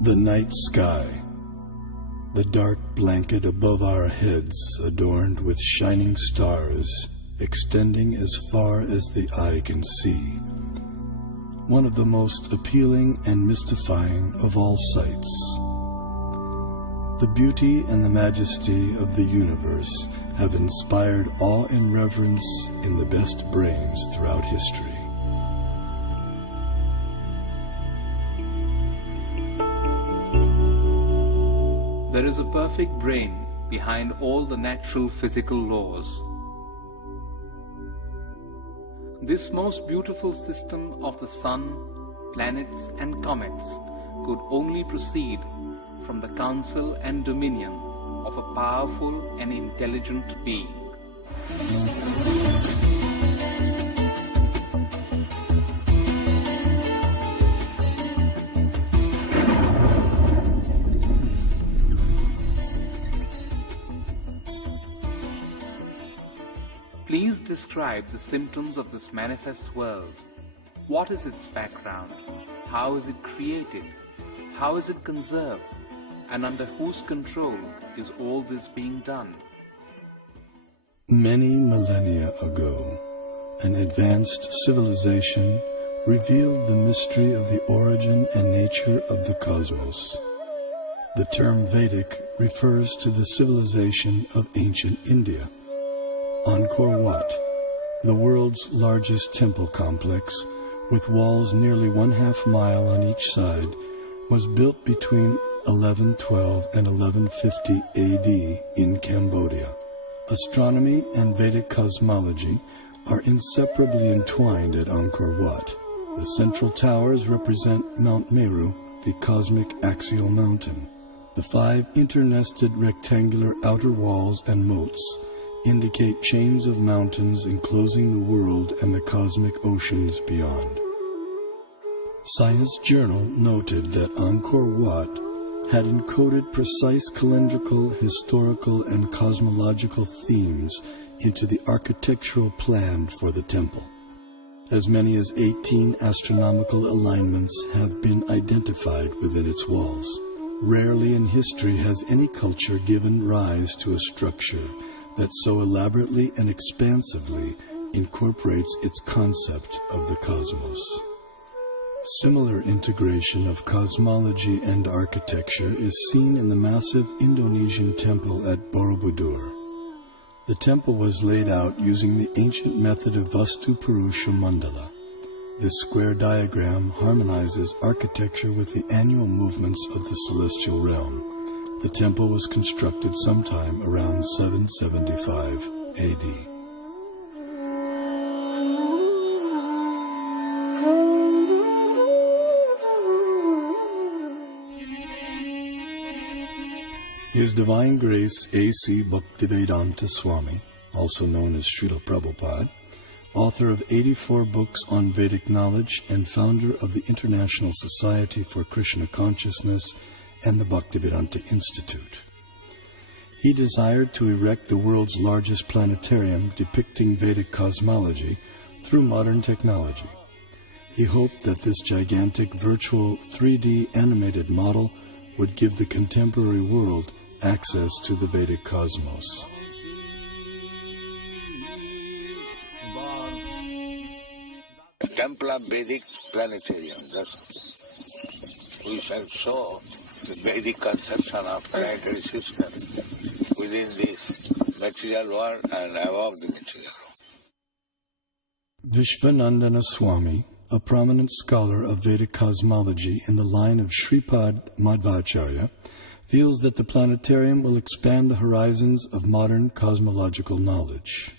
The night sky, the dark blanket above our heads adorned with shining stars extending as far as the eye can see. One of the most appealing and mystifying of all sights. The beauty and the majesty of the universe have inspired awe and reverence in the best brains throughout history. There is a perfect brain behind all the natural physical laws. This most beautiful system of the sun, planets and comets could only proceed from the counsel and dominion of a powerful and intelligent being. Please describe the symptoms of this manifest world. What is its background? How is it created? How is it conserved? And under whose control is all this being done? Many millennia ago, an advanced civilization revealed the mystery of the origin and nature of the cosmos. The term Vedic refers to the civilization of ancient India. Angkor Wat, the world's largest temple complex, with walls nearly 1/2 mile on each side, was built between 1112 and 1150 AD in Cambodia. Astronomy and Vedic cosmology are inseparably entwined at Angkor Wat. The central towers represent Mount Meru, the cosmic axial mountain. The 5 internested rectangular outer walls and moats indicate chains of mountains enclosing the world and the cosmic oceans beyond. Science Journal noted that Angkor Wat had encoded precise calendrical, historical, and cosmological themes into the architectural plan for the temple. As many as 18 astronomical alignments have been identified within its walls. Rarely in history has any culture given rise to a structure that so elaborately and expansively incorporates its concept of the cosmos. Similar integration of cosmology and architecture is seen in the massive Indonesian temple at Borobudur. The temple was laid out using the ancient method of Vastu Purusha Mandala. This square diagram harmonizes architecture with the annual movements of the celestial realm. The temple was constructed sometime around 775 AD. His Divine Grace A.C. Bhaktivedanta Swami, also known as Srila Prabhupada, author of 84 books on Vedic knowledge and founder of the International Society for Krishna Consciousness and the Bhaktivedanta Institute. He desired to erect the world's largest planetarium depicting Vedic cosmology through modern technology. He hoped that this gigantic virtual 3D animated model would give the contemporary world access to the Vedic cosmos. Temple of Vedic Planetarium. We shall show the Vedic conception of planetary system within this material world and above the material world. Vishvanandana Swami, a prominent scholar of Vedic cosmology in the line of Shripad Madhvacharya, feels that the planetarium will expand the horizons of modern cosmological knowledge.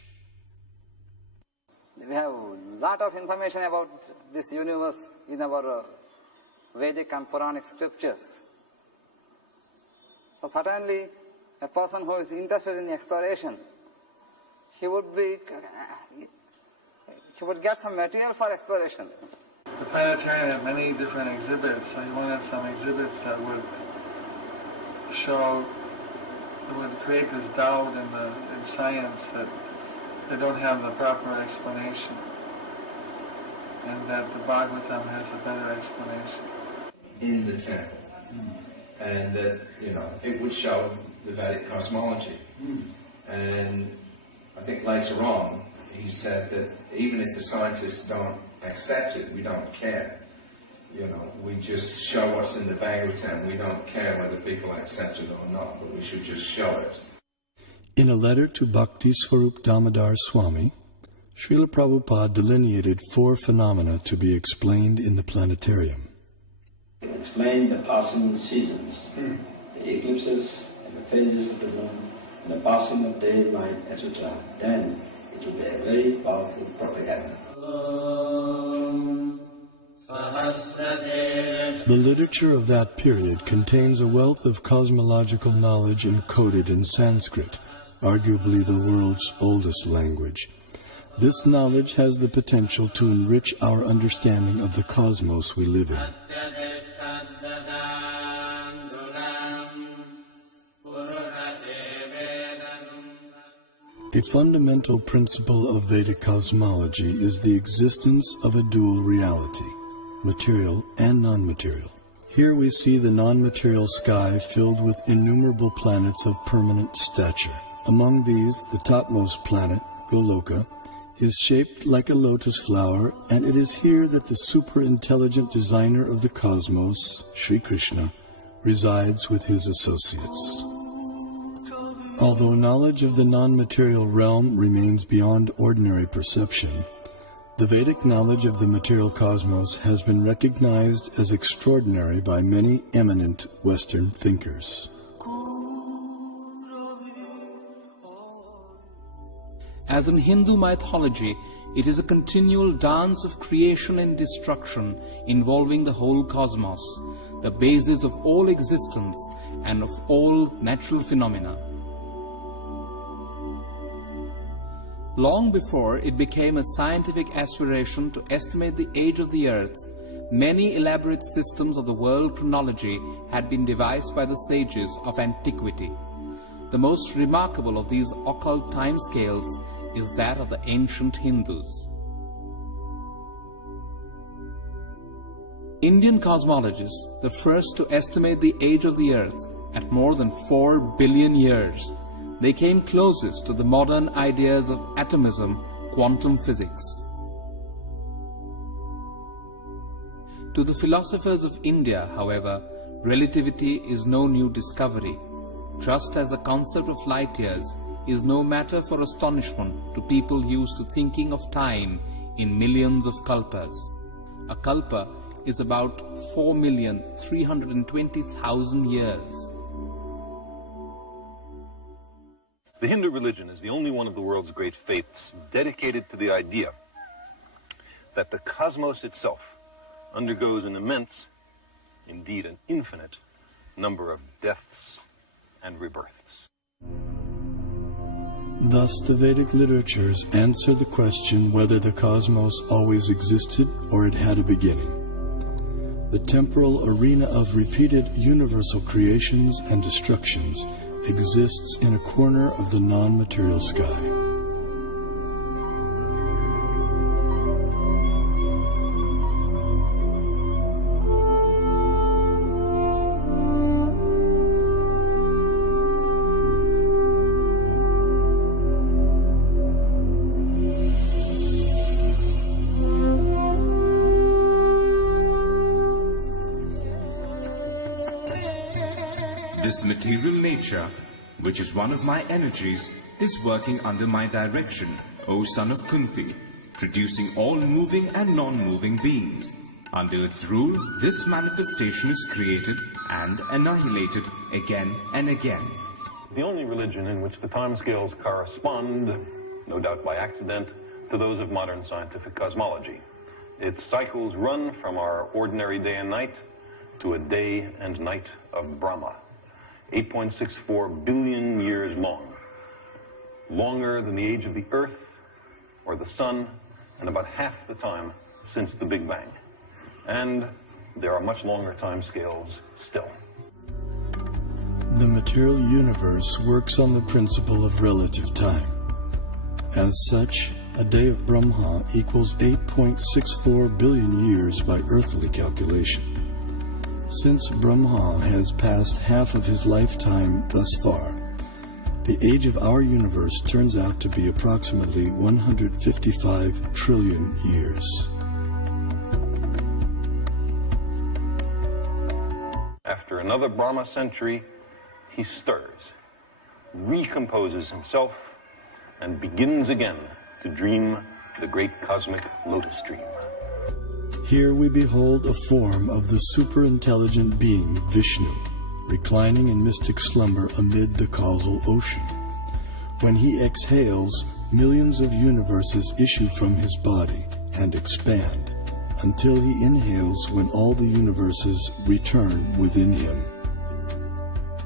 We have a lot of information about this universe in our Vedic and Puranic scriptures. So certainly a person who is interested in exploration, he would get some material for exploration. The planetarium had many different exhibits, so he wanted some exhibits that would create this doubt in science that they don't have the proper explanation, and that the Bhagavatam has a better explanation. In the temple, and that, you know, it would show the Vedic cosmology. And I think later on he said that even if the scientists don't accept it, we don't care. You know, we just show what's in the Bhagavatam. We don't care whether people accept it or not, but we should just show it. In a letter to Bhakti Swarup Damodar Swami, Srila Prabhupada delineated 4 phenomena to be explained in the planetarium. Explain the passing seasons, the eclipses and the phases of the moon, and the passing of day, night, etc. Then it will be a very powerful propaganda. The literature of that period contains a wealth of cosmological knowledge encoded in Sanskrit, arguably the world's oldest language. This knowledge has the potential to enrich our understanding of the cosmos we live in. A fundamental principle of Vedic cosmology is the existence of a dual reality, material and non-material. Here we see the non-material sky filled with innumerable planets of permanent stature. Among these, the topmost planet, Goloka, is shaped like a lotus flower, and it is here that the super-intelligent designer of the cosmos, Sri Krishna, resides with his associates. Although knowledge of the non-material realm remains beyond ordinary perception, the Vedic knowledge of the material cosmos has been recognized as extraordinary by many eminent Western thinkers. As in Hindu mythology, it is a continual dance of creation and destruction involving the whole cosmos, the basis of all existence and of all natural phenomena. Long before it became a scientific aspiration to estimate the age of the earth, many elaborate systems of the world chronology had been devised by the sages of antiquity. The most remarkable of these occult timescales is that of the ancient Hindus. Indian cosmologists, the first to estimate the age of the earth at more than 4 billion years, they came closest to the modern ideas of atomism, quantum physics. To the philosophers of India, however, relativity is no new discovery, just as the concept of light years is no matter for astonishment to people used to thinking of time in millions of kalpas. A kalpa is about 4,320,000 years. The Hindu religion is the only one of the world's great faiths dedicated to the idea that the cosmos itself undergoes an immense, indeed an infinite, number of deaths and rebirths. Thus, the Vedic literatures answer the question whether the cosmos always existed or it had a beginning. The temporal arena of repeated universal creations and destructions exists in a corner of the non-material sky. This material nature, which is one of my energies, is working under my direction, O son of Kunti, producing all moving and non-moving beings. Under its rule, this manifestation is created and annihilated again and again. The only religion in which the timescales correspond, no doubt by accident, to those of modern scientific cosmology. Its cycles run from our ordinary day and night to a day and night of Brahma. 8.64 billion years long, longer than the age of the Earth or the Sun, and about half the time since the Big Bang. And there are much longer time scales still. The material universe works on the principle of relative time. As such, a day of Brahma equals 8.64 billion years by earthly calculation. Since Brahma has passed half of his lifetime thus far, the age of our universe turns out to be approximately 155 trillion years. After another Brahma century, he stirs, recomposes himself, and begins again to dream the great cosmic lotus dream. Here we behold a form of the superintelligent being Vishnu, reclining in mystic slumber amid the causal ocean. When he exhales, millions of universes issue from his body and expand, until he inhales when all the universes return within him.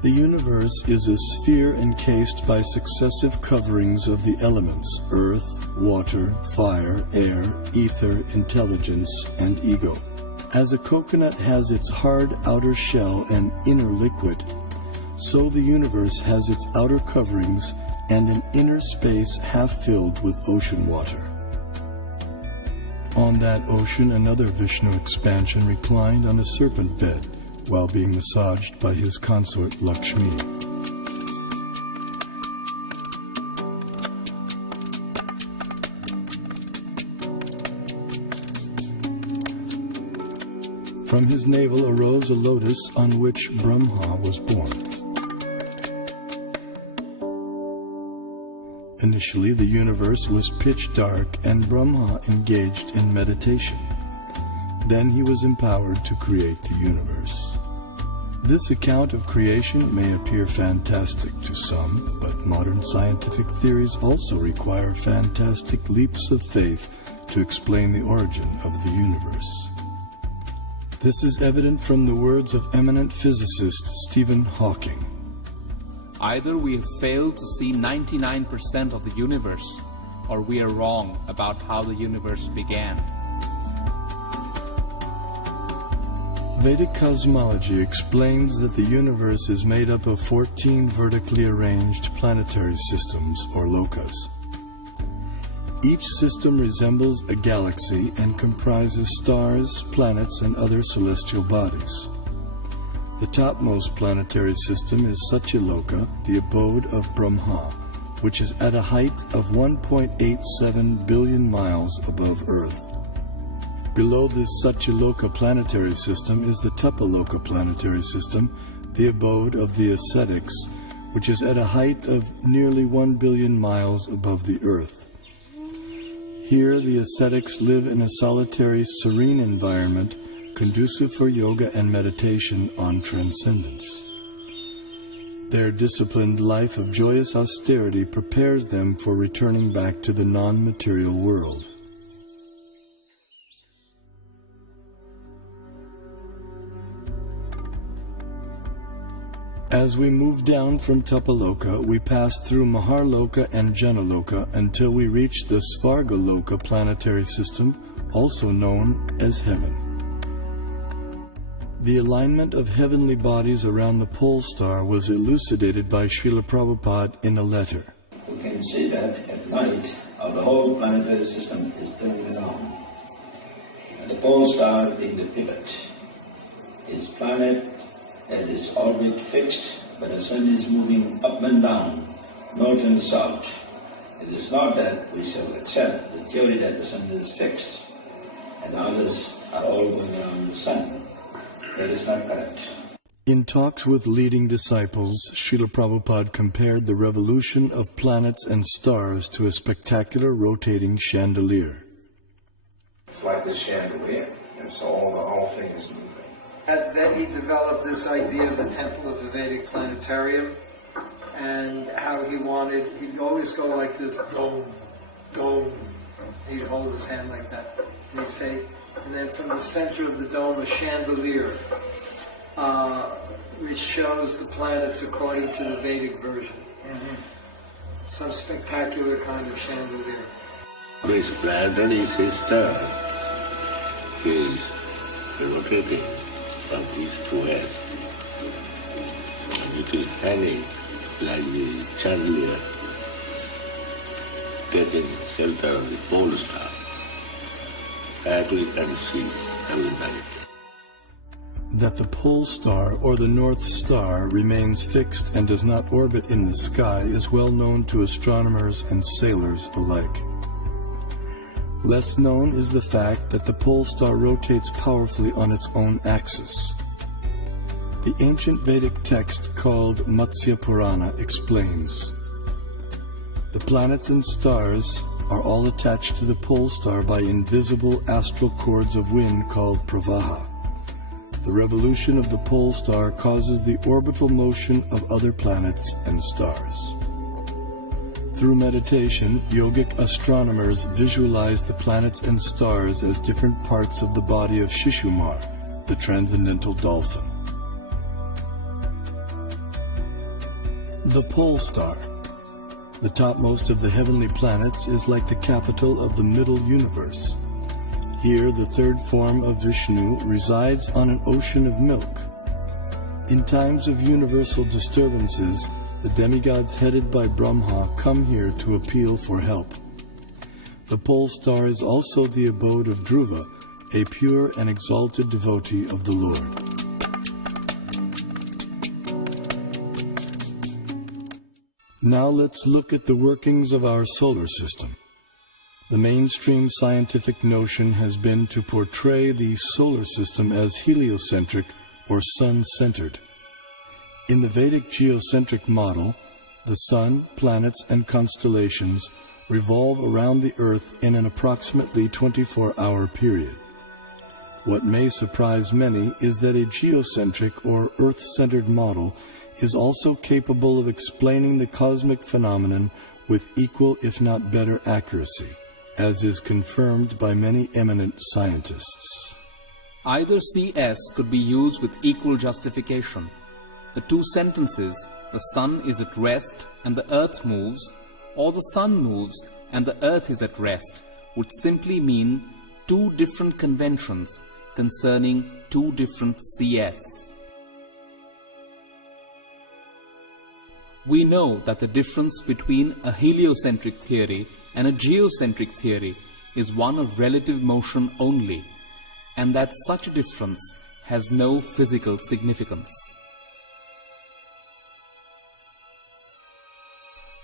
The universe is a sphere encased by successive coverings of the elements: earth, water, fire, air, ether, intelligence, and ego. As a coconut has its hard outer shell and inner liquid, so the universe has its outer coverings and an inner space half filled with ocean water. On that ocean, another Vishnu expansion reclined on a serpent bed while being massaged by his consort Lakshmi. From his navel arose a lotus on which Brahma was born. Initially, the universe was pitch dark and Brahma engaged in meditation. Then he was empowered to create the universe. This account of creation may appear fantastic to some, but modern scientific theories also require fantastic leaps of faith to explain the origin of the universe. This is evident from the words of eminent physicist Stephen Hawking. Either we have failed to see 99% of the universe, or we are wrong about how the universe began. Vedic cosmology explains that the universe is made up of 14 vertically arranged planetary systems, or lokas. Each system resembles a galaxy and comprises stars, planets, and other celestial bodies. The topmost planetary system is Satyaloka, the abode of Brahma, which is at a height of 1.87 billion miles above Earth. Below this Satyaloka planetary system is the Tapaloka planetary system, the abode of the ascetics, which is at a height of nearly 1 billion miles above the Earth. Here the ascetics live in a solitary, serene environment conducive for yoga and meditation on transcendence. Their disciplined life of joyous austerity prepares them for returning back to the non-material world. As we move down from Tapaloka, we pass through Maharloka and Janaloka until we reach the Svargaloka planetary system, also known as Heaven. The alignment of heavenly bodies around the pole star was elucidated by Srila Prabhupada in a letter. You can see that at night, the whole planetary system is turning around. And the pole star being the pivot. Its planet at its orbit fixed, but the sun is moving up and down, north and south. It is not that we shall accept the theory that the sun is fixed and others are all going around the sun. That is not correct. In talks with leading disciples, Srila Prabhupada compared the revolution of planets and stars to a spectacular rotating chandelier. It's like this chandelier, and so the whole thing is moving. And then he developed this idea of the temple of the Vedic planetarium, and how he'd always go like this, dome, dome. He'd hold his hand like that, and he'd say, and then from the center of the dome, a chandelier, which shows the planets according to the Vedic version. Mm-hmm. Some spectacular kind of chandelier. This planetary system is rotating from east to west, and it is hanging like the chandelier, taking shelter of the pole star, that we can see every night. That the pole star or the North Star remains fixed and does not orbit in the sky is well known to astronomers and sailors alike. Less known is the fact that the pole star rotates powerfully on its own axis. The ancient Vedic text called Matsya Purana explains, "The planets and stars are all attached to the pole star by invisible astral cords of wind called pravaha. The revolution of the pole star causes the orbital motion of other planets and stars." Through meditation, yogic astronomers visualize the planets and stars as different parts of the body of Shishumar, the transcendental dolphin. The pole star, the topmost of the heavenly planets, is like the capital of the middle universe. Here, the third form of Vishnu resides on an ocean of milk. In times of universal disturbances, the demigods headed by Brahma come here to appeal for help. The pole star is also the abode of Dhruva, a pure and exalted devotee of the Lord. Now let's look at the workings of our solar system. The mainstream scientific notion has been to portray the solar system as heliocentric or sun-centered. In the Vedic geocentric model, the sun, planets, and constellations revolve around the Earth in an approximately 24-hour period. What may surprise many is that a geocentric or Earth-centered model is also capable of explaining the cosmic phenomenon with equal, if not better, accuracy, as is confirmed by many eminent scientists. Either CS could be used with equal justification. The two sentences, "the sun is at rest and the earth moves," or "the sun moves and the earth is at rest," would simply mean two different conventions concerning two different CS. We know that the difference between a heliocentric theory and a geocentric theory is one of relative motion only, and that such a difference has no physical significance.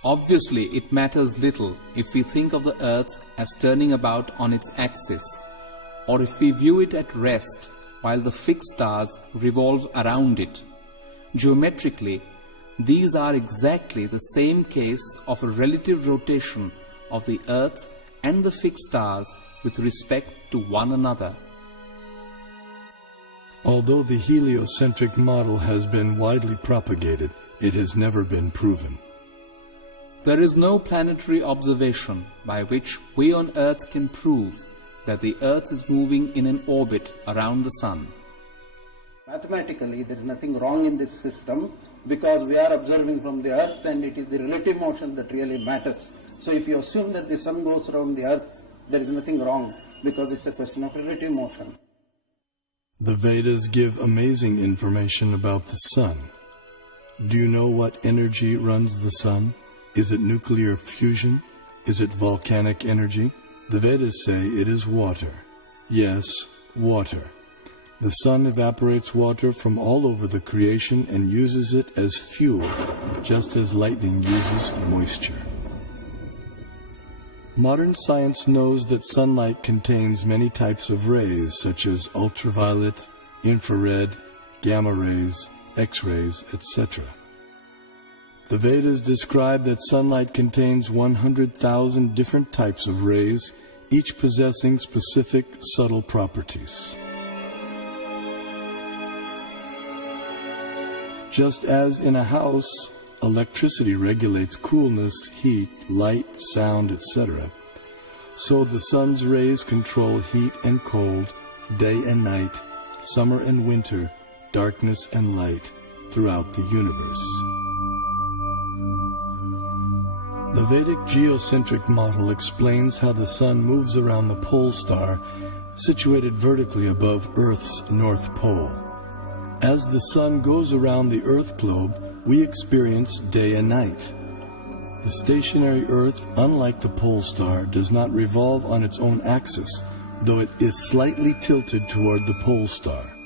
Obviously, it matters little if we think of the Earth as turning about on its axis, or if we view it at rest while the fixed stars revolve around it. Geometrically, these are exactly the same case of a relative rotation of the Earth and the fixed stars with respect to one another. Although the heliocentric model has been widely propagated, it has never been proven. There is no planetary observation by which we on Earth can prove that the Earth is moving in an orbit around the Sun. Mathematically, there is nothing wrong in this system because we are observing from the Earth and it is the relative motion that really matters. So if you assume that the Sun goes around the Earth, there is nothing wrong because it's a question of relative motion. The Vedas give amazing information about the Sun. Do you know what energy runs the Sun? Is it nuclear fusion? Is it volcanic energy? The Vedas say it is water. Yes, water. The Sun evaporates water from all over the creation and uses it as fuel, just as lightning uses moisture. Modern science knows that sunlight contains many types of rays, such as ultraviolet, infrared, gamma rays, X-rays, etc. The Vedas describe that sunlight contains 100,000 different types of rays, each possessing specific subtle properties. Just as in a house, electricity regulates coolness, heat, light, sound, etc., so the sun's rays control heat and cold, day and night, summer and winter, darkness and light throughout the universe. The Vedic geocentric model explains how the Sun moves around the pole star situated vertically above Earth's North Pole. As the Sun goes around the Earth globe, we experience day and night. The stationary Earth, unlike the pole star, does not revolve on its own axis, though it is slightly tilted toward the pole star.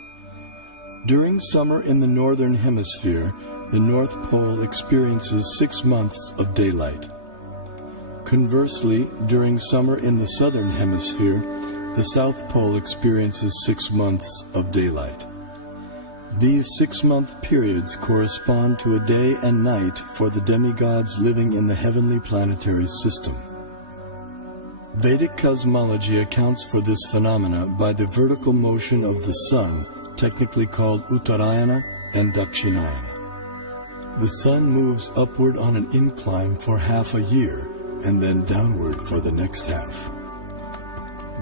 During summer in the northern hemisphere, the North Pole experiences 6 months of daylight. Conversely, during summer in the southern hemisphere, the South Pole experiences 6 months of daylight. These 6-month periods correspond to a day and night for the demigods living in the heavenly planetary system. Vedic cosmology accounts for this phenomena by the vertical motion of the sun, technically called Uttarayana and Dakshinayana. The sun moves upward on an incline for half a year and then downward for the next half.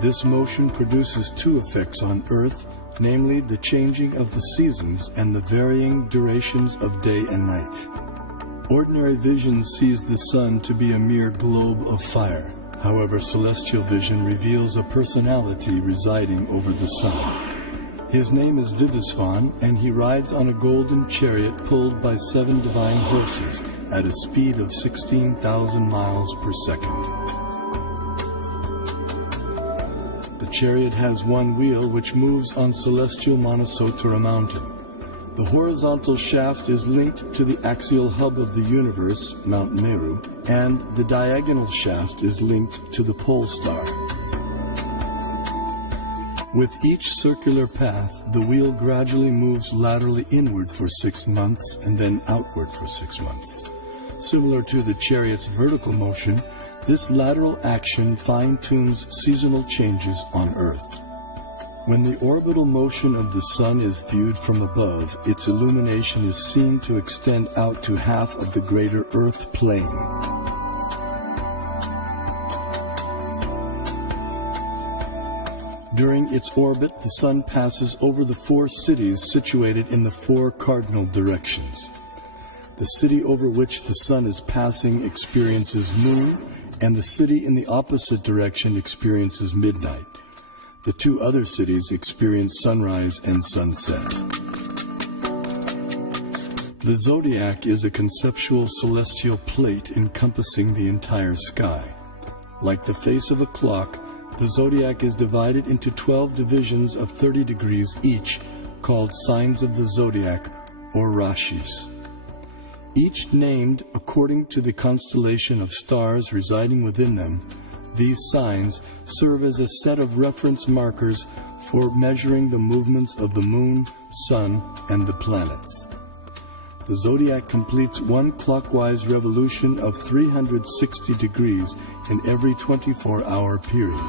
This motion produces 2 effects on Earth, namely the changing of the seasons and the varying durations of day and night. Ordinary vision sees the sun to be a mere globe of fire. However, celestial vision reveals a personality residing over the sun. His name is Vivasvan, and he rides on a golden chariot pulled by 7 divine horses at a speed of 16,000 miles per second. The chariot has 1 wheel which moves on celestial Manasottara mountain. The horizontal shaft is linked to the axial hub of the universe, Mount Meru, and the diagonal shaft is linked to the pole star. With each circular path, the wheel gradually moves laterally inward for 6 months and then outward for 6 months. Similar to the chariot's vertical motion, this lateral action fine-tunes seasonal changes on Earth. When the orbital motion of the sun is viewed from above, its illumination is seen to extend out to half of the greater Earth plane. During its orbit, the sun passes over the 4 cities situated in the 4 cardinal directions. The city over which the sun is passing experiences noon, and the city in the opposite direction experiences midnight. The 2 other cities experience sunrise and sunset. The zodiac is a conceptual celestial plate encompassing the entire sky. Like the face of a clock, the zodiac is divided into 12 divisions of 30 degrees each, called signs of the zodiac, or rashis. Each named according to the constellation of stars residing within them. These signs serve as a set of reference markers for measuring the movements of the moon, sun, and the planets. The zodiac completes 1 clockwise revolution of 360 degrees in every 24-hour period.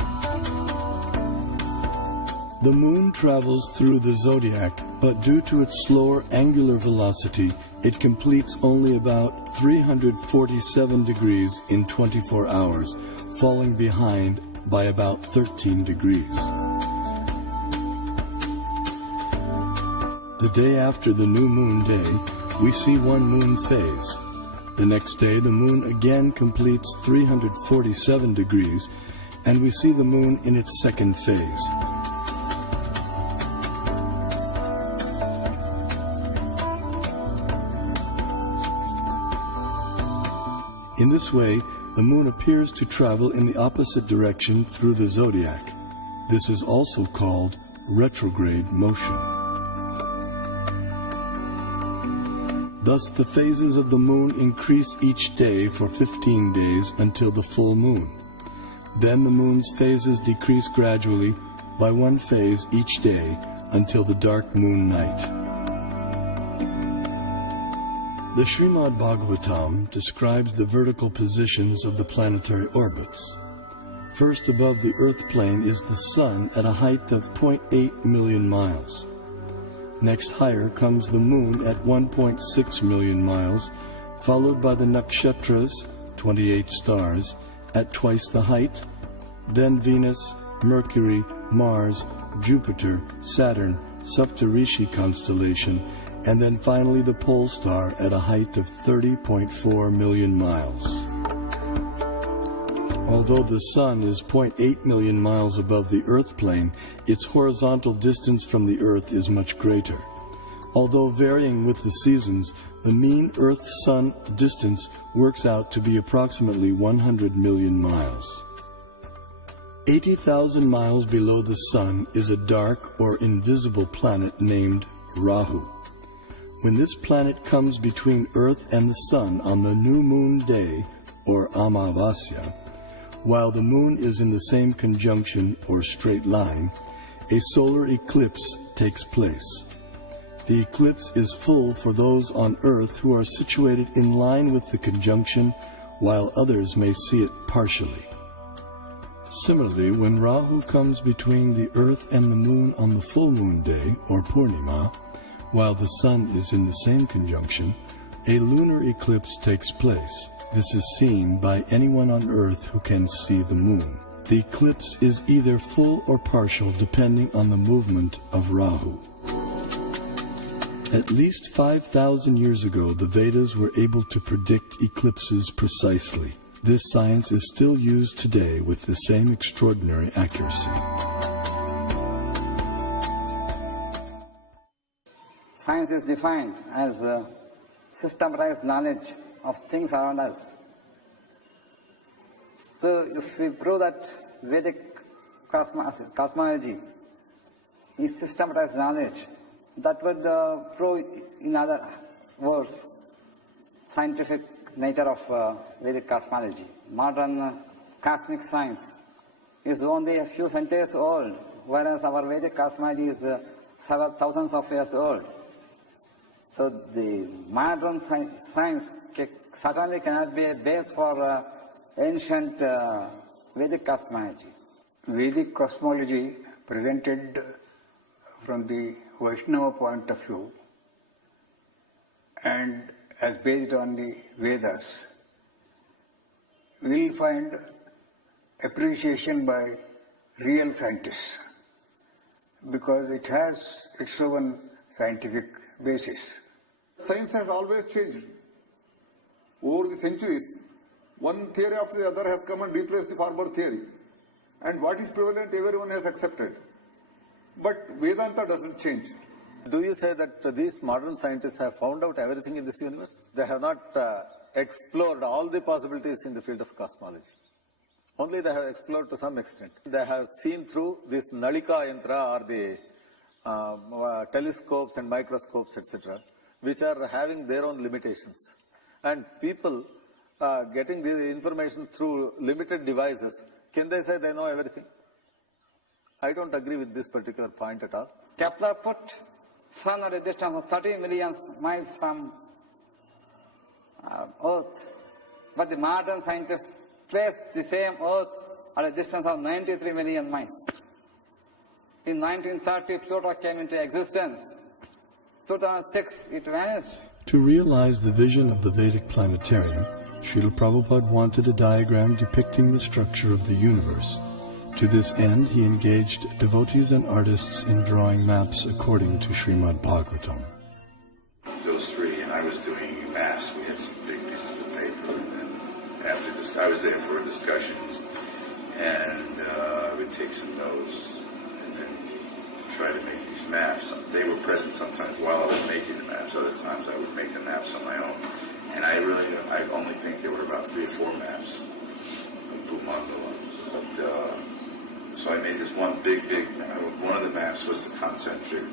The moon travels through the zodiac, but due to its slower angular velocity, it completes only about 347 degrees in 24 hours, falling behind by about 13 degrees. The day after the new moon day, we see 1 moon phase. The next day, the moon again completes 347 degrees, and we see the moon in its 2nd phase. In this way, the moon appears to travel in the opposite direction through the zodiac. This is also called retrograde motion. Thus, the phases of the moon increase each day for 15 days until the full moon. Then the moon's phases decrease gradually by 1 phase each day until the dark moon night. The Srimad Bhagavatam describes the vertical positions of the planetary orbits. First above the Earth plane is the Sun at a height of 0.8 million miles. Next higher comes the Moon at 1.6 million miles, followed by the Nakshatras, 28 stars, at twice the height, then Venus, Mercury, Mars, Jupiter, Saturn, Saptarishi constellation, and then finally the pole star at a height of 30.4 million miles. Although the Sun is 0.8 million miles above the Earth plane, its horizontal distance from the Earth is much greater. Although varying with the seasons, the mean Earth-Sun distance works out to be approximately 100 million miles. 80,000 miles below the Sun is a dark or invisible planet named Rahu. When this planet comes between Earth and the Sun on the new moon day, or Amavasya, while the moon is in the same conjunction or straight line, a solar eclipse takes place. The eclipse is full for those on Earth who are situated in line with the conjunction, while others may see it partially. Similarly, when Rahu comes between the Earth and the Moon on the full moon day, or Purnima, while the Sun is in the same conjunction, a lunar eclipse takes place. This is seen by anyone on Earth who can see the Moon. The eclipse is either full or partial depending on the movement of Rahu. At least 5,000 years ago, the Vedas were able to predict eclipses precisely. This science is still used today with the same extraordinary accuracy. Science is defined as systematized knowledge of things around us. So if we prove that Vedic cosmology is systematized knowledge, that would prove, in other words, scientific nature of Vedic cosmology. Modern cosmic science is only a few centuries old, whereas our Vedic cosmology is several thousands of years old. So the modern science certainly cannot be a base for ancient Vedic cosmology. Vedic cosmology presented from the Vaishnava point of view and as based on the Vedas, we will find appreciation by real scientists because it has its own scientific basis. Science has always changed. Over the centuries, one theory after the other has come and replaced the former theory. And what is prevalent, everyone has accepted. But Vedanta doesn't change. Do you say that these modern scientists have found out everything in this universe? They have not explored all the possibilities in the field of cosmology. Only they have explored to some extent. They have seen through this Nalika Yantra or the telescopes and microscopes, etc., which are having their own limitations. And people getting the information through limited devices, can they say they know everything? I don't agree with this particular point at all. Kepler put Sun at a distance of 30 million miles from Earth, but the modern scientists placed the same Earth at a distance of 93 million miles. In 1930, Pluto came into existence. 2006, it vanished. To realize the vision of the Vedic planetarium, Srila Prabhupada wanted a diagram depicting the structure of the universe. To this end, he engaged devotees and artists in drawing maps according to Srimad Bhagavatam. Those three, and I was doing maps. We had some big pieces of paper, and after this, I was there for discussions, and we'd take some notes, and then try to make these maps. They were present sometimes while I was making the maps. Other times, I would make the maps on my own. And I only think there were about 3 or 4 maps of Bhumandala. But so I made this one big map. One of the maps was the concentric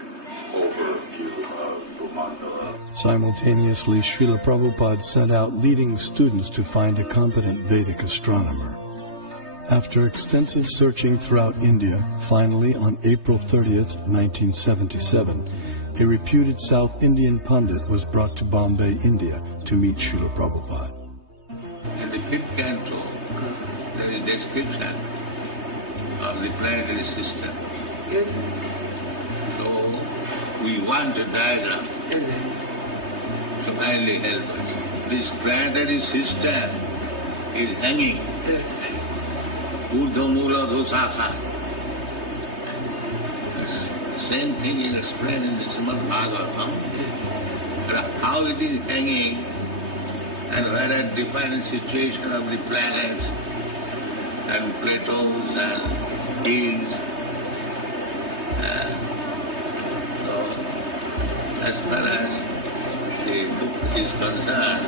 overview of Bhumandala. Simultaneously, Srila Prabhupada sent out leading students to find a competent Vedic astronomer. After extensive searching throughout India, finally on April 30th, 1977, a reputed South Indian pundit was brought to Bombay, India to meet Srila Prabhupada. In the 5th canto, there is a description of the planetary system. Yes. So we want a diagram. Yes. So kindly help us. This planetary system is hanging. Yes. Urdhva dosaka. Same thing is explained in the Srimad Bhagavatam. How it is hanging and where at different situation of the planets and plateaus and hills. So, as far as the book is concerned,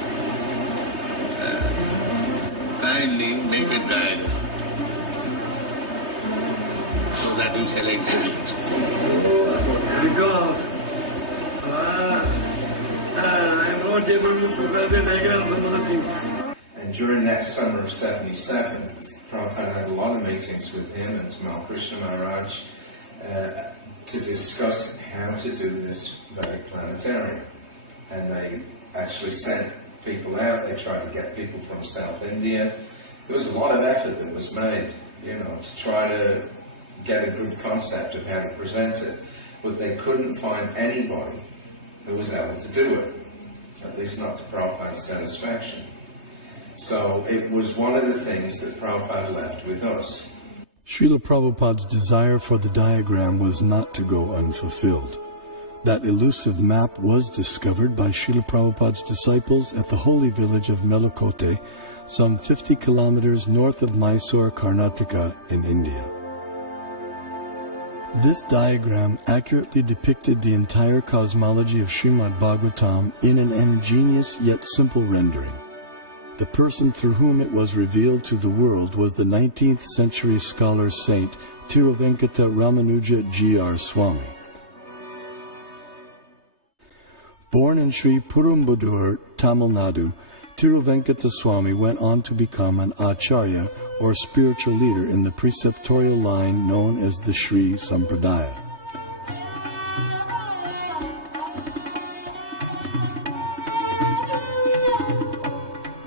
kindly make a diagram so that you shall exhibit. Because I'm not able to prepare the diagram, some other things. And during that summer of 77, Prabhupada had a lot of meetings with him and Tamal Krishna Maharaj to discuss how to do this Vedic planetarium. And they actually sent people out. They tried to get people from South India. There was a lot of effort that was made, to try to get a good concept of how to present it. But they couldn't find anybody who was able to do it, at least not to Prabhupada's satisfaction. So it was one of the things that Prabhupada left with us. Srila Prabhupada's desire for the diagram was not to go unfulfilled. That elusive map was discovered by Srila Prabhupada's disciples at the holy village of Melakote, some 50 kilometers north of Mysore, Karnataka in India. This diagram accurately depicted the entire cosmology of Srimad Bhagavatam in an ingenious yet simple rendering. The person through whom it was revealed to the world was the 19th century scholar saint Tiruvenkata Ramanuja G.R. Swami. Born in Sri Perumbudur, Tamil Nadu, Tiruvenkata Swami went on to become an acharya or spiritual leader in the preceptorial line known as the Sri Sampradaya.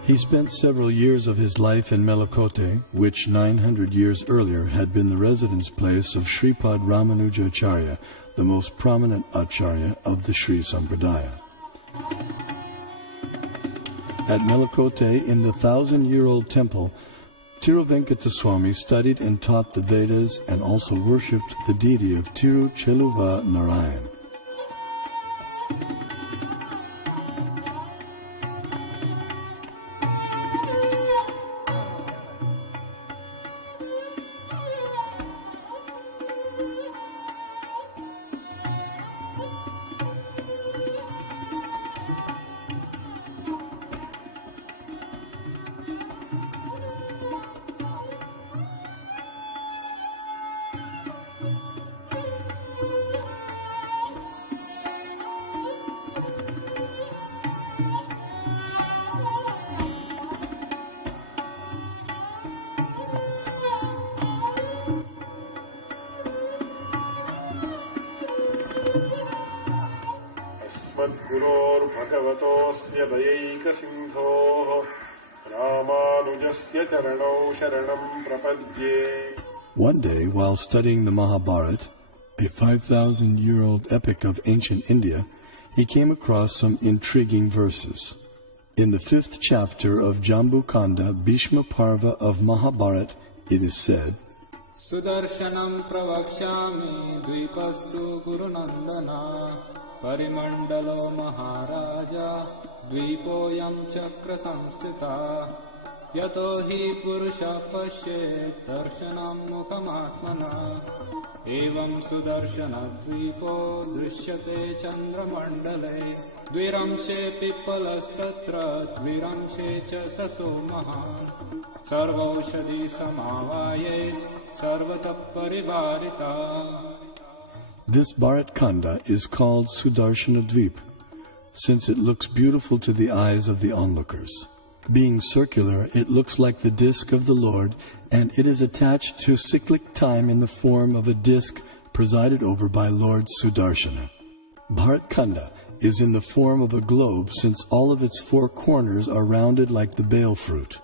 He spent several years of his life in Melakote, which 900 years earlier had been the residence place of Sripad Ramanuja Acharya, the most prominent Acharya of the Sri Sampradaya. At Melakote, in the 1,000-year-old temple, Tiruvenkata Swami studied and taught the Vedas and also worshipped the deity of Tirucheluva Narayan. भगवतोऽस्य दयैकसिन्धोः रामानुजस्य चरणौ शरणं प्रपद्ये. One day, while studying the Mahabharata, a 5,000-year-old epic of ancient India, he came across some intriguing verses. In the 5th chapter of Jambu Kanda, Bhishma Parva of Mahabharata, it is said, Sudarshanam pravakshami dvipastu gurunandana parimandalo maharaja dvipoyam chakra samstita yato hi purusha pashyet darshanam mukhamatmana evam sudarshana dvipo drishyate chandramandale dviramshe pipalastatra dviramshe cha saso mahan sarvaushadhi samavayes sarvatah parivarita. This Bharat Khanda is called Sudarshana Dvip, since it looks beautiful to the eyes of the onlookers. Being circular, it looks like the disk of the Lord, and it is attached to cyclic time in the form of a disk presided over by Lord Sudarshana. Bharat Khanda is in the form of a globe, since all of its 4 corners are rounded like the bale fruit.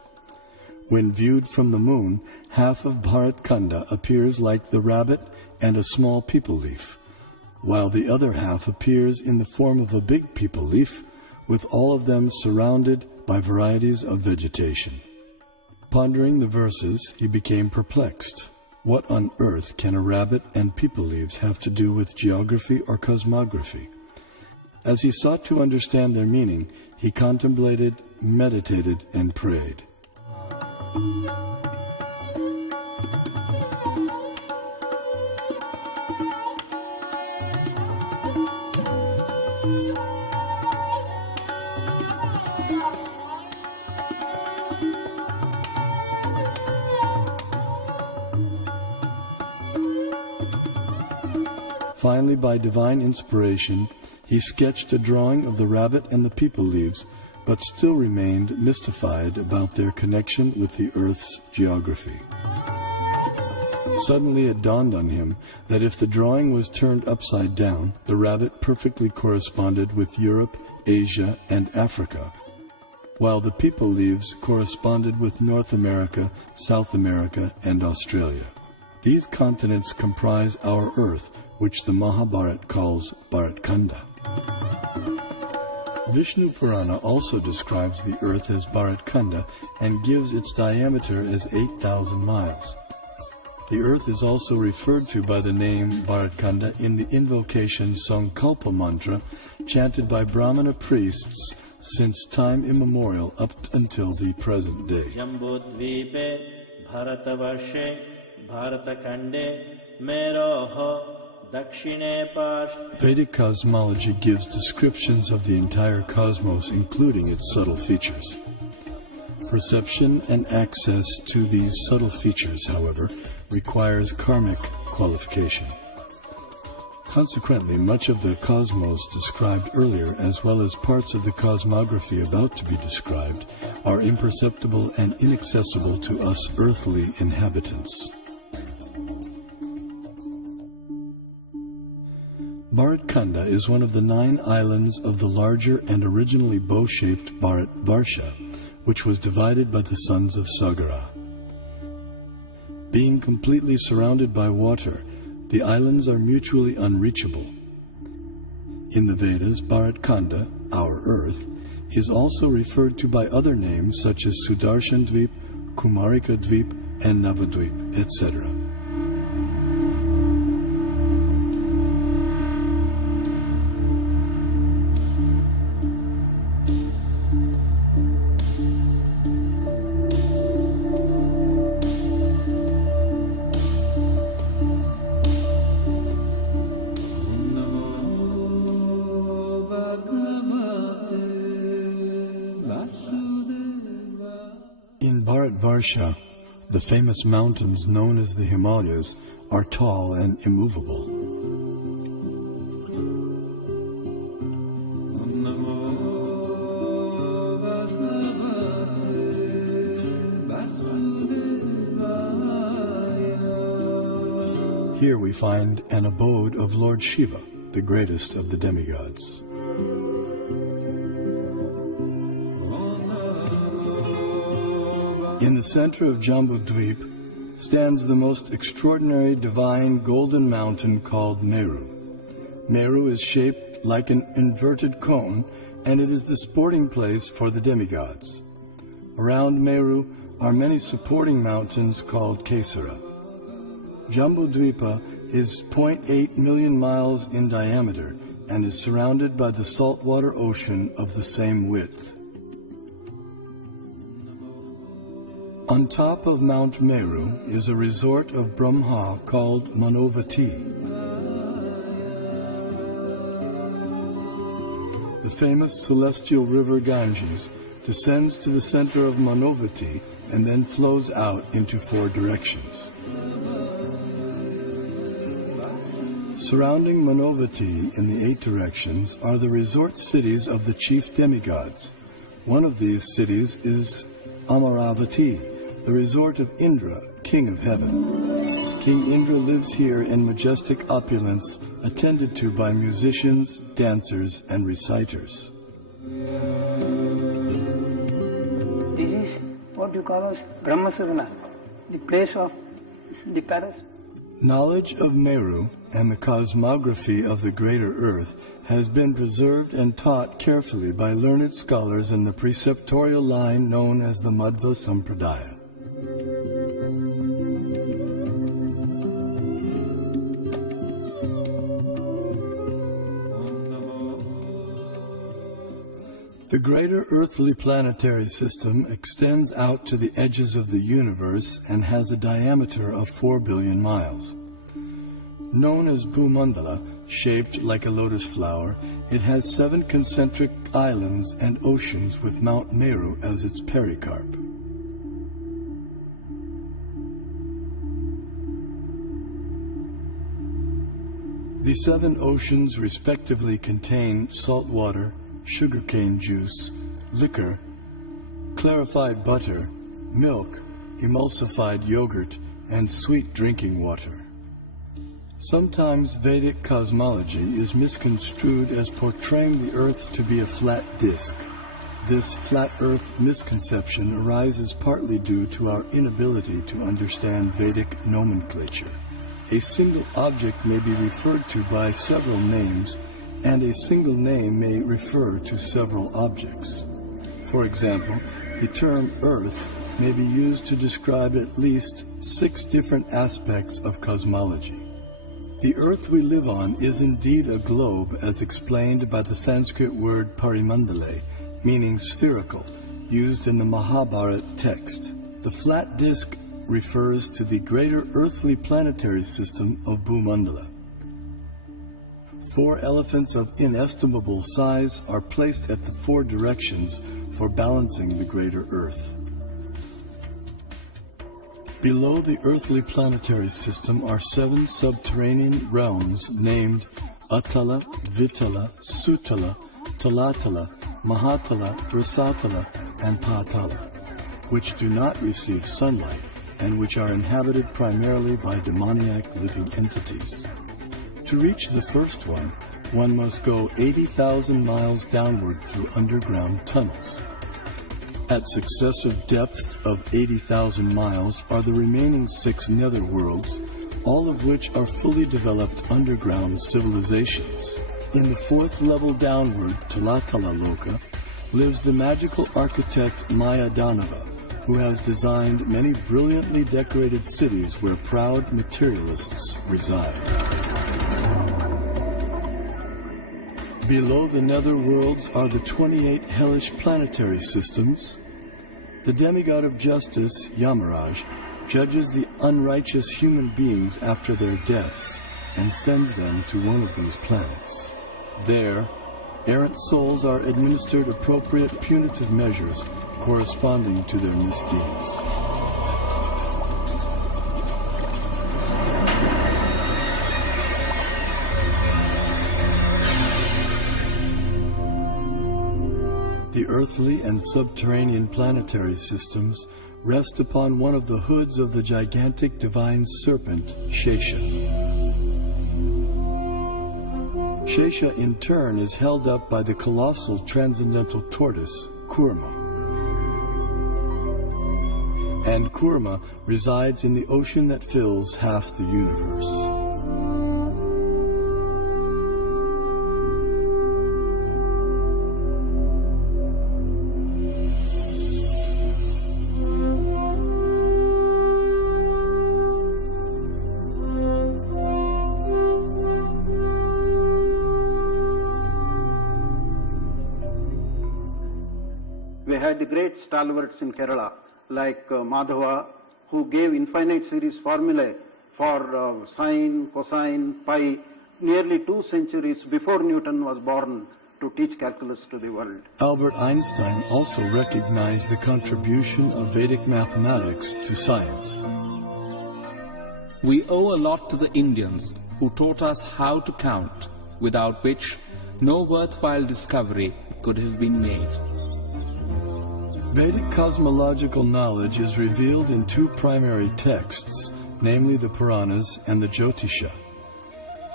When viewed from the moon, half of Bharat Khanda appears like the rabbit and a small peepal leaf, while the other half appears in the form of a big peepal leaf, with all of them surrounded by varieties of vegetation. Pondering the verses, he became perplexed. What on earth can a rabbit and peepal leaves have to do with geography or cosmography? As he sought to understand their meaning, he contemplated, meditated, and prayed. Finally, by divine inspiration, He sketched a drawing of the rabbit and the people leaves, but still remained mystified about their connection with the Earth's geography. Suddenly it dawned on him that if the drawing was turned upside down, the rabbit perfectly corresponded with Europe, Asia, and Africa, while the people leaves corresponded with North America, South America, and Australia. These continents comprise our Earth, which the Mahabharata calls Bharat Khanda. Vishnu Purana also describes the Earth as Bharat Khanda and gives its diameter as 8,000 miles. The Earth is also referred to by the name Bharat Khanda in the invocation Sankalpa mantra chanted by Brahmana priests since time immemorial up until the present day. Jambudvipe Bharatavarshe Bharatakande Meroho Dakshine Pash. Vedic cosmology gives descriptions of the entire cosmos, including its subtle features. Perception and access to these subtle features, however, requires karmic qualification. Consequently, much of the cosmos described earlier, as well as parts of the cosmography about to be described, are imperceptible and inaccessible to us earthly inhabitants. Bharat Khanda is one of the 9 islands of the larger and originally bow-shaped Bharat Varsha, which was divided by the sons of Sagara. Being completely surrounded by water, the islands are mutually unreachable. In the Vedas, Bharat Khanda, our Earth, is also referred to by other names such as Sudarshan Dvip, Kumarika Dvip, and Navadvip, etc. In Bharat Varsha, the famous mountains known as the Himalayas are tall and immovable. Here we find an abode of Lord Shiva, the greatest of the demigods. In the center of Jambudvip stands the most extraordinary divine golden mountain called Meru. Meru is shaped like an inverted cone, and it is the sporting place for the demigods. Around Meru are many supporting mountains called Kesara. Jambudvipa is 0.8 million miles in diameter and is surrounded by the saltwater ocean of the same width. On top of Mount Meru is a resort of Brahma called Manavati. The famous celestial river Ganges descends to the center of Manavati and then flows out into 4 directions. Surrounding Manavati in the 8 directions are the resort cities of the chief demigods. One of these cities is Amaravati, the resort of Indra, king of heaven. King Indra lives here in majestic opulence, attended to by musicians, dancers, and reciters. This is what you call as Brahmasarana, the place of the palace. Knowledge of Meru and the cosmography of the greater Earth has been preserved and taught carefully by learned scholars in the preceptorial line known as the Madhva Sampradaya. The greater earthly planetary system extends out to the edges of the universe and has a diameter of 4 billion miles. Known as Bhumandala, shaped like a lotus flower, it has 7 concentric islands and oceans with Mount Meru as its pericarp. The 7 oceans respectively contain salt water, sugarcane juice, liquor, clarified butter, milk, emulsified yogurt, and sweet drinking water. Sometimes Vedic cosmology is misconstrued as portraying the Earth to be a flat disk. This flat Earth misconception arises partly due to our inability to understand Vedic nomenclature. A single object may be referred to by several names, and a single name may refer to several objects. For example, the term Earth may be used to describe at least 6 different aspects of cosmology. The Earth we live on is indeed a globe, as explained by the Sanskrit word parimandale, meaning spherical, used in the Mahabharata text. The flat disk refers to the greater earthly planetary system of Bhumandala. 4 elephants of inestimable size are placed at the 4 directions for balancing the greater Earth. Below the earthly planetary system are 7 subterranean realms named Atala, Vitala, Sutala, Talatala, Mahatala, Rasatala, and Patala, which do not receive sunlight and which are inhabited primarily by demoniac living entities. To reach the first one must go 80,000 miles downward through underground tunnels. At successive depths of 80,000 miles are the remaining 6 netherworlds, all of which are fully developed underground civilizations. In the 4th level downward, Talatala Loka, lives the magical architect Maya Danava, who has designed many brilliantly decorated cities where proud materialists reside. Below the netherworlds are the 28 hellish planetary systems. The demigod of justice, Yamaraj, judges the unrighteous human beings after their deaths and sends them to one of these planets. There, errant souls are administered appropriate punitive measures corresponding to their misdeeds. The earthly and subterranean planetary systems rest upon one of the hoods of the gigantic divine serpent, Shesha. Shesha in turn is held up by the colossal transcendental tortoise, Kurma. And Kurma resides in the ocean that fills half the universe. We had the great stalwarts in Kerala, like Madhava, who gave infinite series formulae for sine, cosine, pi, nearly 2 centuries before Newton was born, to teach calculus to the world. Albert Einstein also recognized the contribution of Vedic mathematics to science. We owe a lot to the Indians who taught us how to count, without which no worthwhile discovery could have been made. Vedic cosmological knowledge is revealed in 2 primary texts, namely the Puranas and the Jyotisha.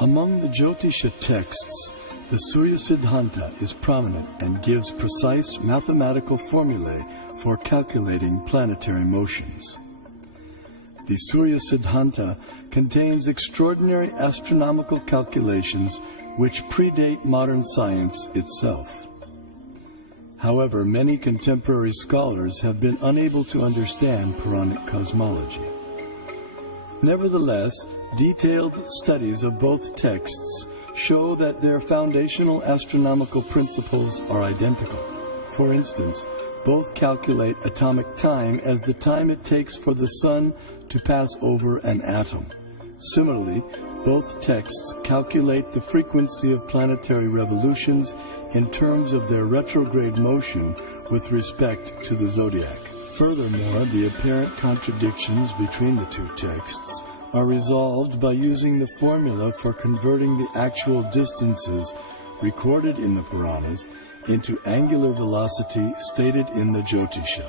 Among the Jyotisha texts, the Surya Siddhanta is prominent and gives precise mathematical formulae for calculating planetary motions. The Surya Siddhanta contains extraordinary astronomical calculations which predate modern science itself. However, many contemporary scholars have been unable to understand Puranic cosmology. Nevertheless, detailed studies of both texts show that their foundational astronomical principles are identical. For instance, both calculate atomic time as the time it takes for the sun to pass over an atom. Similarly, both texts calculate the frequency of planetary revolutions in terms of their retrograde motion with respect to the zodiac. Furthermore, the apparent contradictions between the 2 texts are resolved by using the formula for converting the actual distances recorded in the Puranas into angular velocity stated in the Jyotisha.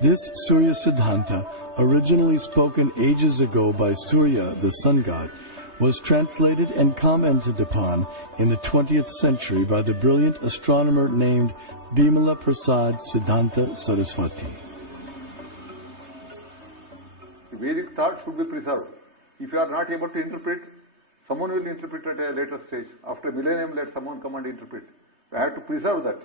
This Surya Siddhanta, originally spoken ages ago by Surya, the sun god, was translated and commented upon in the 20th century by the brilliant astronomer named Bimala Prasad Siddhanta Saraswati. The Vedic thought should be preserved. If you are not able to interpret, someone will interpret at a later stage. After a millennium, let someone come and interpret. We have to preserve that.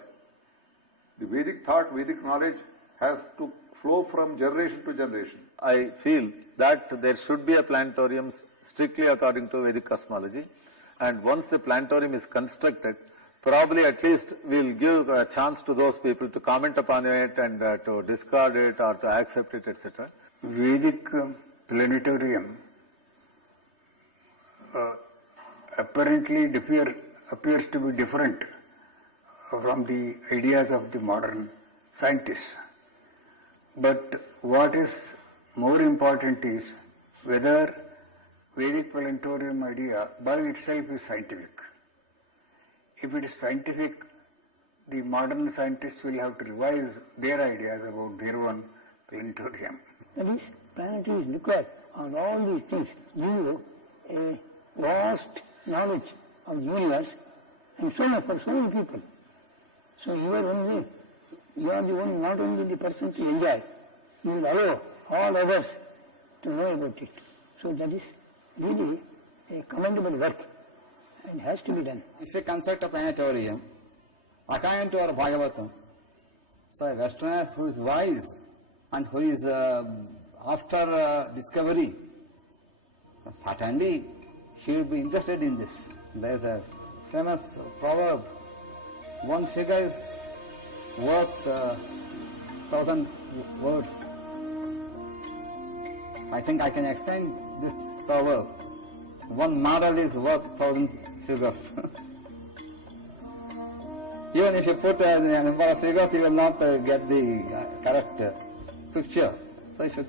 The Vedic thought, Vedic knowledge has to flow from generation to generation. I feel that there should be a planetarium strictly according to Vedic cosmology, and once the planetarium is constructed, probably at least we'll give a chance to those people to comment upon it and to discard it or to accept it, etc. Vedic planetarium apparently appears to be different from the ideas of the modern scientists. But what is more important is whether Vedic planetarium idea by itself is scientific. If it is scientific, the modern scientists will have to revise their ideas about their own planetarium. That is, planetary is required on all these things. Give you a vast knowledge of the universe and so on for so many people. So you are the one, not only the person to enjoy, you will allow all others to know about it. So that is really a commendable work and has to be done. If you construct a planetarium, according to our Bhagavatam, so a Westerner who is wise and who is after discovery, certainly he will be interested in this. There is a famous proverb, one figure is worth 1,000 words. I think I can extend this proverb. One model is worth 1,000 figures. Even if you put a number of figures, you will not get the correct picture. So if you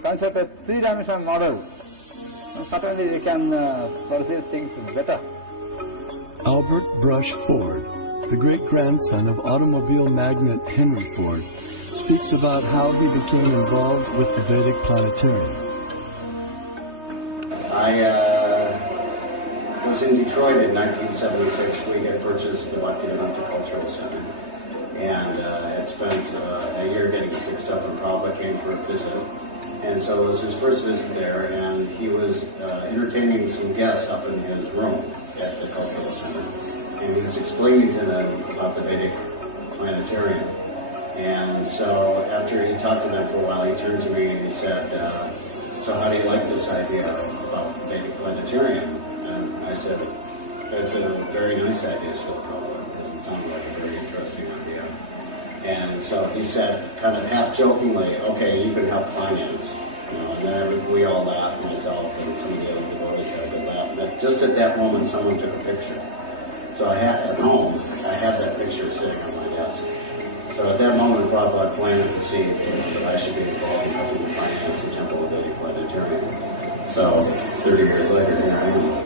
concept a three-dimensional model, certainly we can perceive things better. Albert Brush Ford, the great-grandson of automobile magnate Henry Ford, speaks about how he became involved with the Vedic planetarium. I was in Detroit in 1976. We had purchased the Bhaktivedanta Cultural Center and had spent a year getting it fixed up, and Prabhupada came for a visit. And so it was his first visit there, and he was entertaining some guests up in his room at the Cultural Center. And he was explaining to them about the Vedic planetarium. And so after he talked to them for a while, he turned to me and he said, so how do you like this idea about Vedic planetarium? And I said, that's a very nice idea, Srila Prabhupada, because it sounded like a very interesting idea. And so he said, kind of half-jokingly, okay, you can help finance. You know, and then we all laughed, myself and some of the other devotees had to laugh. But just at that moment, someone took a picture. So at home, I have that picture sitting on my desk. So at that moment, Prabhupada planted the seed that I should be involved in helping to finance the Temple of Vedic Planetarium. So 30 years later, here I am.